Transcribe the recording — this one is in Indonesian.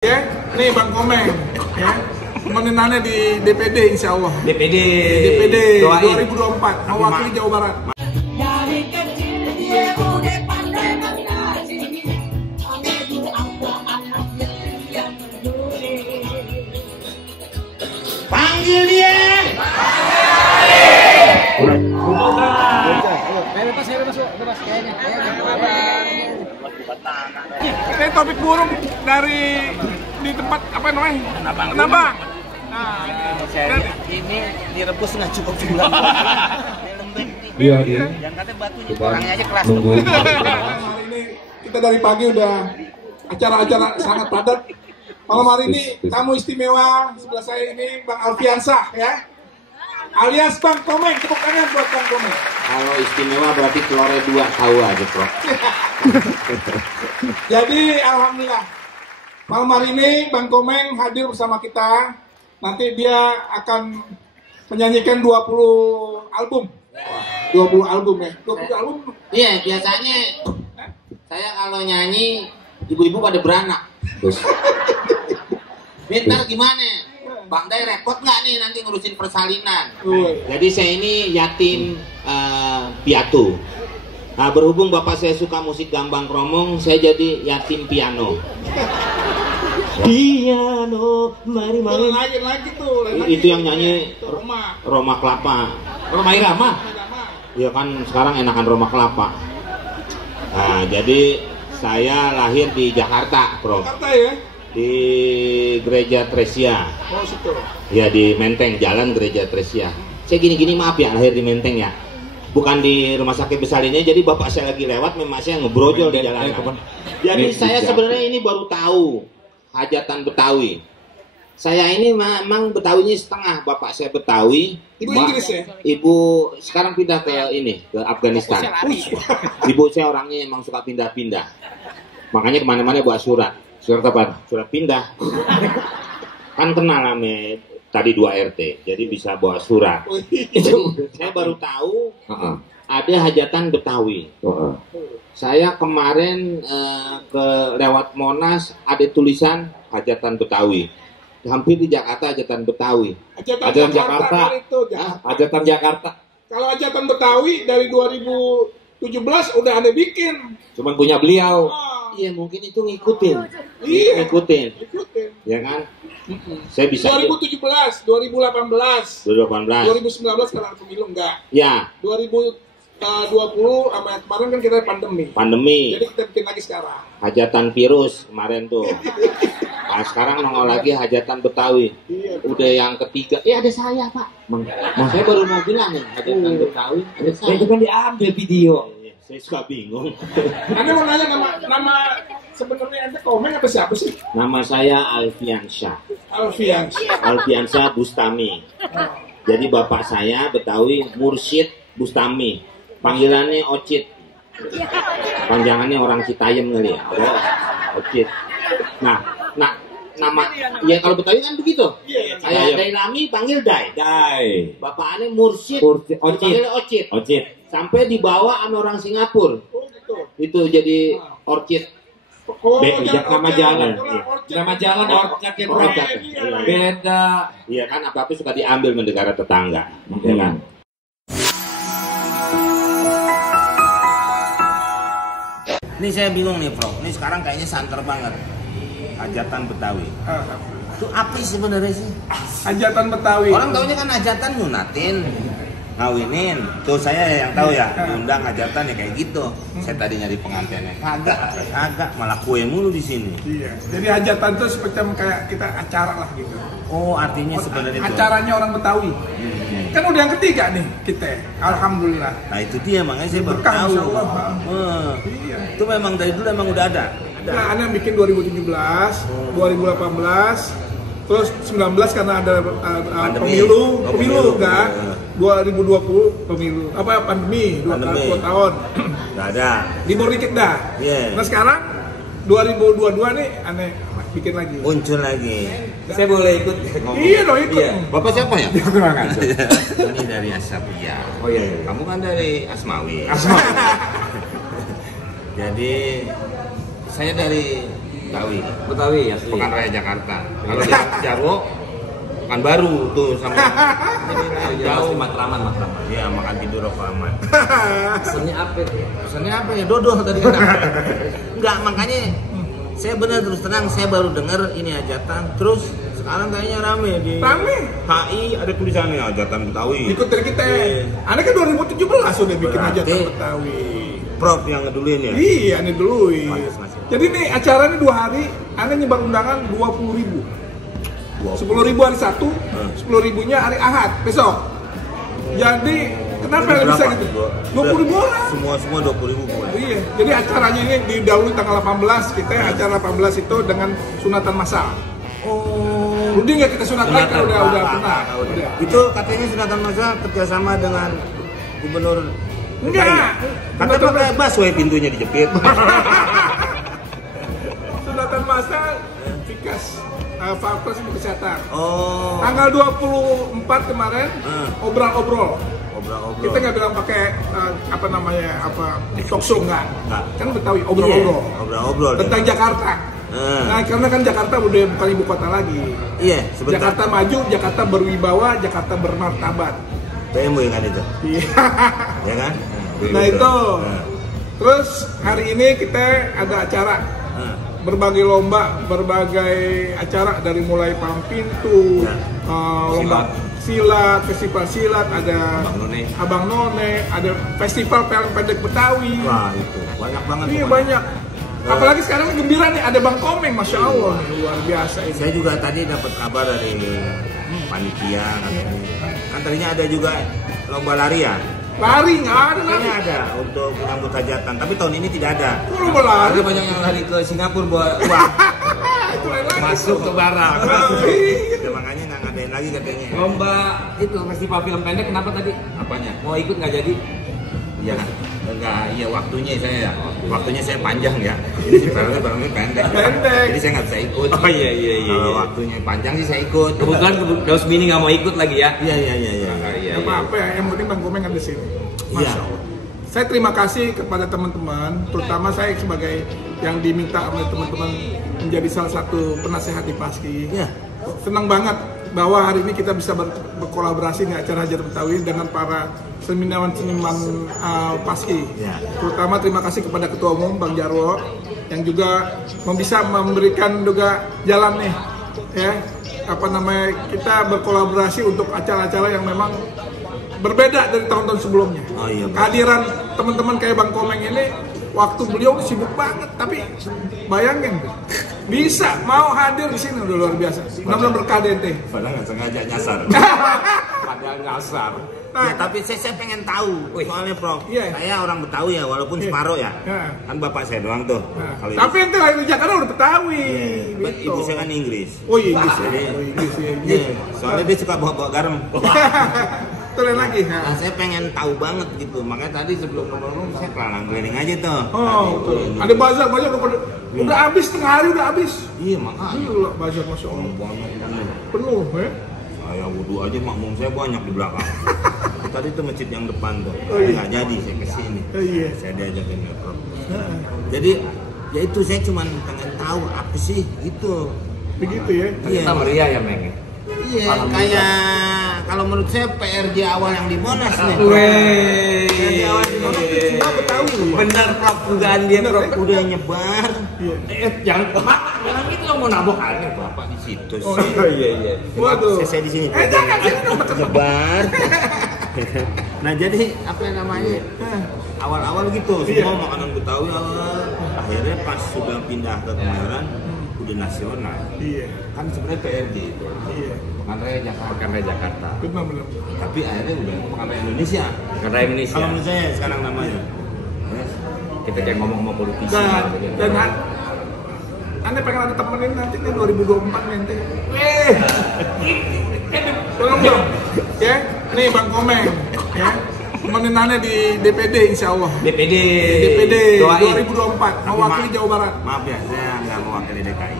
Ya, nih Bang Komeng, ya, meninannya di DPD Insya Allah. DPD Doain. 2024 mewakili Jawa Barat. Dari kecil dia udah pandai mengaji, ambil anak-anak yang peduli. Panggil dia. Ini topik burung dari di tempat apa namanya? Kenapa? Nah, Ini direbus nggak cukup sebulan. Iya. Yang katanya batunya orangnya aja kelas. Nunggu. hari ini kita dari pagi udah acara-acara sangat padat. Malam hari ini tamu istimewa sebelah saya ini Bang Alfiansah ya, alias Bang Komeng. Tepuk tangan buat Bang Komeng. Kalau istimewa berarti telurnya 2 tahu aja, Bro. Jadi alhamdulillah malam hari ini Bang Komeng hadir bersama kita. Nanti dia akan menyanyikan 20 album. 20 album ya. 20 album. Iya, biasanya saya kalau nyanyi ibu-ibu pada beranak. Ntar gimana? Bang Day repot nggak nih nanti ngurusin persalinan? Jadi saya ini yatim piatu. Nah, berhubung bapak saya suka musik gambang kromong, saya jadi yatim piano. Piano, mari mari. Lagi tuh. Itu yang nyanyi Roma. Roma Kelapa. Roma Irama. Ya kan sekarang enakan Roma Kelapa. Nah, jadi saya lahir di Jakarta, Bro. Jakarta ya. Di Gereja Tresia. Oh situ. Ya di Menteng, Jalan Gereja Tresia. Saya gini-gini maaf ya lahir di Menteng ya. Bukan di rumah sakit besar ini, jadi bapak saya lagi lewat, memang saya ngebrojol di jalanan. Jadi saya sebenarnya ini baru tahu hajatan Betawi. Saya ini memang Betawinya setengah, bapak saya Betawi. Ibu Inggris ya? Ibu sekarang pindah ke Afghanistan. Ibu saya orangnya emang suka pindah-pindah. Makanya kemana-mana bawa surat. Surat apa? Surat pindah. Kan kenal ame tadi 2 RT, jadi bisa bawa surat. Saya baru tahu ada hajatan Betawi. Saya kemarin ke lewat Monas ada tulisan hajatan Betawi. Hampir di Jakarta hajatan Betawi. Hajatan Jakarta. Hajatan Jakarta. Kalau hajatan Betawi dari 2017 udah ada bikin. Cuman punya beliau. Iya mungkin itu ngikutin. Iya. Ngikutin. Ikutin. Ya kan? Saya bisa 2017, 2018, 2018. 2019 karena pemilu enggak. Ya, 2020 sama kemarin kan kita pandemi. pandemi. Jadi kita bikin lagi sekarang. Hajatan virus kemarin tuh. Nah, sekarang nongol lagi hajatan Betawi. Iya. Udah yang ketiga. Ya ada saya, Pak. Saya baru mau bilang nih hajatan Betawi. Ada saya. Itu kan diambil video. Saya suka bingung. Anda mau nanya nama sebenarnya Anda Komeng apa siapa sih? Nama saya Alfiansyah. Alfiansah. Alfiansyah Bustami. Jadi bapak saya Betawi Mursyid Bustami. Panggilannya Ocit. Panjangannya orang Citayam kali ya. Ocit. Nah, nama ya kalau Betawi kan begitu. Saya Dai Lami panggil Dai. Dai. Bapak aneh Mursyid. Panggil Ocit. Ocit. Sampai dibawa sama orang Singapura. Oh gitu. Itu jadi Orchid. Nama jalan. Nama jalan Orchid. Beda. Iya kan apa-apa suka diambil di negara tetangga. Ya kan? Ini saya bingung nih, Bro. Ini sekarang kayaknya santer banget. Hajatan Betawi. Itu apa sih sebenarnya sih? Hajatan Betawi. Orang taunya kan hajatan nyunatin, ngawinin. Tuh saya yang tahu ya, diundang hajatan ya kayak gitu. Saya tadi nyari pengantinnya. Kagak, malah kue mulu di sini. Iya. Jadi hajatan itu semacam kayak kita acara lah gitu. Oh, artinya sebenarnya itu. Acaranya orang Betawi. Kan udah yang ketiga nih kita. Alhamdulillah. Nah, itu dia makanya saya baru Berkah, tahu. Masya Allah. Iya. Itu memang dari dulu emang udah ada. Nah, Anda bikin 2017, 2018, terus 19 karena ada pemilu kan? 2020 pemilu, apa pandemi, 2 tahun. Gak ada. Libur dikit dah. Iya. Nah sekarang 2022 nih aneh bikin lagi. Muncul lagi. Saya boleh ikut ngomong? Iya dong ikut. Iya. Bapak siapa ya? Kurang aja. Ini dari Asapia. Oh iya. Kamu kan dari Asmawi. Jadi saya dari Betawi. Betawi asli. Pekan Raya Jakarta. Kalau di Jarwo, Pekanbaru tuh sama Jauh Matraman. Iya, makan tidur rokok aman. Pesannya apa itu? Pesannya apa ya? Dodo tadi kan. Enggak, makanya saya benar terus terang saya baru dengar ini hajatan. Terus sekarang kayaknya rame di Rame. HI ada tulisannya hajatan Betawi. Ikut dari kita. Aneh kan 2017 udah bikin Berarti hajatan Betawi. Prof yang ngeduluin ya. Iya, aneh duluin. Pantes ngasih. Jadi nih acara ini 2 hari, aneh nyebar undangan 20.000. 10.000 hari Sabtu, 10.000-nya hari Ahad besok. Jadi kenapa yang bisa gitu? 20.000 orang. Semua 20.000 buat. Iya, jadi acaranya ini didahului tanggal 18, kita acara 18 itu dengan sunatan massal. Oh. Udah nggak kita sunat lagi kan udah pernah. Udah. Itu katanya sunatan massal kerjasama dengan gubernur. Enggak. Kata pakai busway pintunya dijepit. Sunatan massal Fikas Fakultas Ilmu Kesehatan. Oh. Tanggal 24 kemarin obrol-obrol. Obrol-obrol. Kita nggak bilang pakai apa namanya talk show nggak. Nggak. Kan Betawi obrol-obrol. Iya, obrol-obrol. Tentang Jakarta. Nah, karena kan Jakarta udah bukan ibu kota lagi. Iya, sebentar. Jakarta maju, Jakarta berwibawa, Jakarta bermartabat. BMW kan itu. Iya. Ya kan? Nah itu. Terus hari ini kita ada acara. Berbagai lomba, berbagai acara dari mulai palang pintu, lomba silat, festival silat, ada Abang None, ada festival film pendek Betawi. Wah itu banyak banget. Iya banyak. Apalagi sekarang gembira nih ada Bang Komeng, masya Allah nih, luar biasa ini. Saya juga tadi dapat kabar dari panitia katanya. Kan tadinya ada juga lomba lari ya. Lari nggak ada lari. Kayaknya ada untuk menyambut hajatan, tapi tahun ini tidak ada. Lomba lari. Ada banyak yang lari ke Singapura buat uang. Itu lain lagi. Masuk ke barang. Ya, makanya nggak ngadain lagi katanya. Lomba itu festival film pendek kenapa tadi? Apanya? Mau ikut nggak jadi? Iya, enggak, iya waktunya saya panjang ya. Ini filmnya pendek. Pendek. Jadi saya nggak bisa ikut. Oh iya. Kalau waktunya panjang sih saya ikut. Kebetulan Daus Mini nggak mau ikut lagi ya. Iya. Gak apa-apa ya, yang penting Bang Komeng ada di sini. Masya Iya. Allah. Saya terima kasih kepada teman-teman, terutama saya sebagai yang diminta oleh teman-teman menjadi salah satu penasehat di Paski. Iya. Senang banget bahwa hari ini kita bisa berkolaborasi di acara Hajatan Betawi dengan para seniman-seniman Paski. Ya. Terutama terima kasih kepada Ketua Umum Bang Jarwo yang juga bisa memberikan juga jalan nih, ya kita berkolaborasi untuk acara-acara yang memang berbeda dari tahun-tahun sebelumnya. Oh, iya, Kehadiran teman-teman kayak Bang Komeng ini, waktu beliau sibuk banget, tapi bayangin bisa mau hadir di sini udah luar biasa. Benar-benar berkah DNT. Padahal nggak sengaja nyasar. Padahal nyasar. Ya, tapi saya pengen tahu soalnya Prof. Iya. Saya orang Betawi ya, walaupun separuh ya. Iya. Kan bapak saya doang tuh. Nah, Kalau tapi ente lahir di Jakarta udah Betawi. Iya. Gitu. Ibu saya kan Inggris. Oh iya, Inggris ya. Jadi, Oh, Inggris ya. Iya, soalnya dia suka bawa garam. Itu lain lagi. Nah, saya pengen tahu banget gitu. Makanya tadi sebelum ngomong saya keliling aja tuh. Oh, betul. Ada bazar banyak udah habis setengah hari udah habis. Iya, makanya. Gila, bazar masya Allah. Banyak. Penuh ya. Saya wudhu aja makmum saya banyak di belakang. Tadi tuh masjid yang depan tuh. Oh, iya. Nggak jadi saya kesini. Oh, iya. Saya diajakin ke Prof. Jadi ya itu saya cuma pengen tahu apa sih gitu. Begitu ya. Kita meriah ya Meng. Iya, Alhamdulillah. kayak kalau menurut saya PRJ awal yang di Monas nih. PRJ awal di Monas itu semua Betawi loh. Benar Prof dugaan dia Prof. Udah nyebar. Jangan jangan gitu lo mau nabok aneh Prof. Bapak di situ Oh, sih. Iya. Waduh. Saya di sini. Jangan sini dong. Nyebar. Nah jadi apa namanya? Awal-awal gitu, Iya. semua makanan Betawi awal. Akhirnya pas sudah pindah ke Kemayoran, udah nasional. Iya. Kan sebenarnya PRJ itu. Iya. Pekan Raya Jakarta. Pekan Raya Jakarta. Benar. Tapi akhirnya udah Pekan Raya Indonesia. Pekan Raya Indonesia. Kalau menurut saya sekarang namanya. Kita kayak ngomong sama politisi. Dan Anda pengen ada temenin nanti nih 2024 nanti. Tolong dong. Ya, nih Bang Komeng. Ya, temenin Anda di DPD insya Allah. DPD. DPD Doain. 2024 mewakili Jawa Barat. Maaf ya, saya nggak mewakili DKI.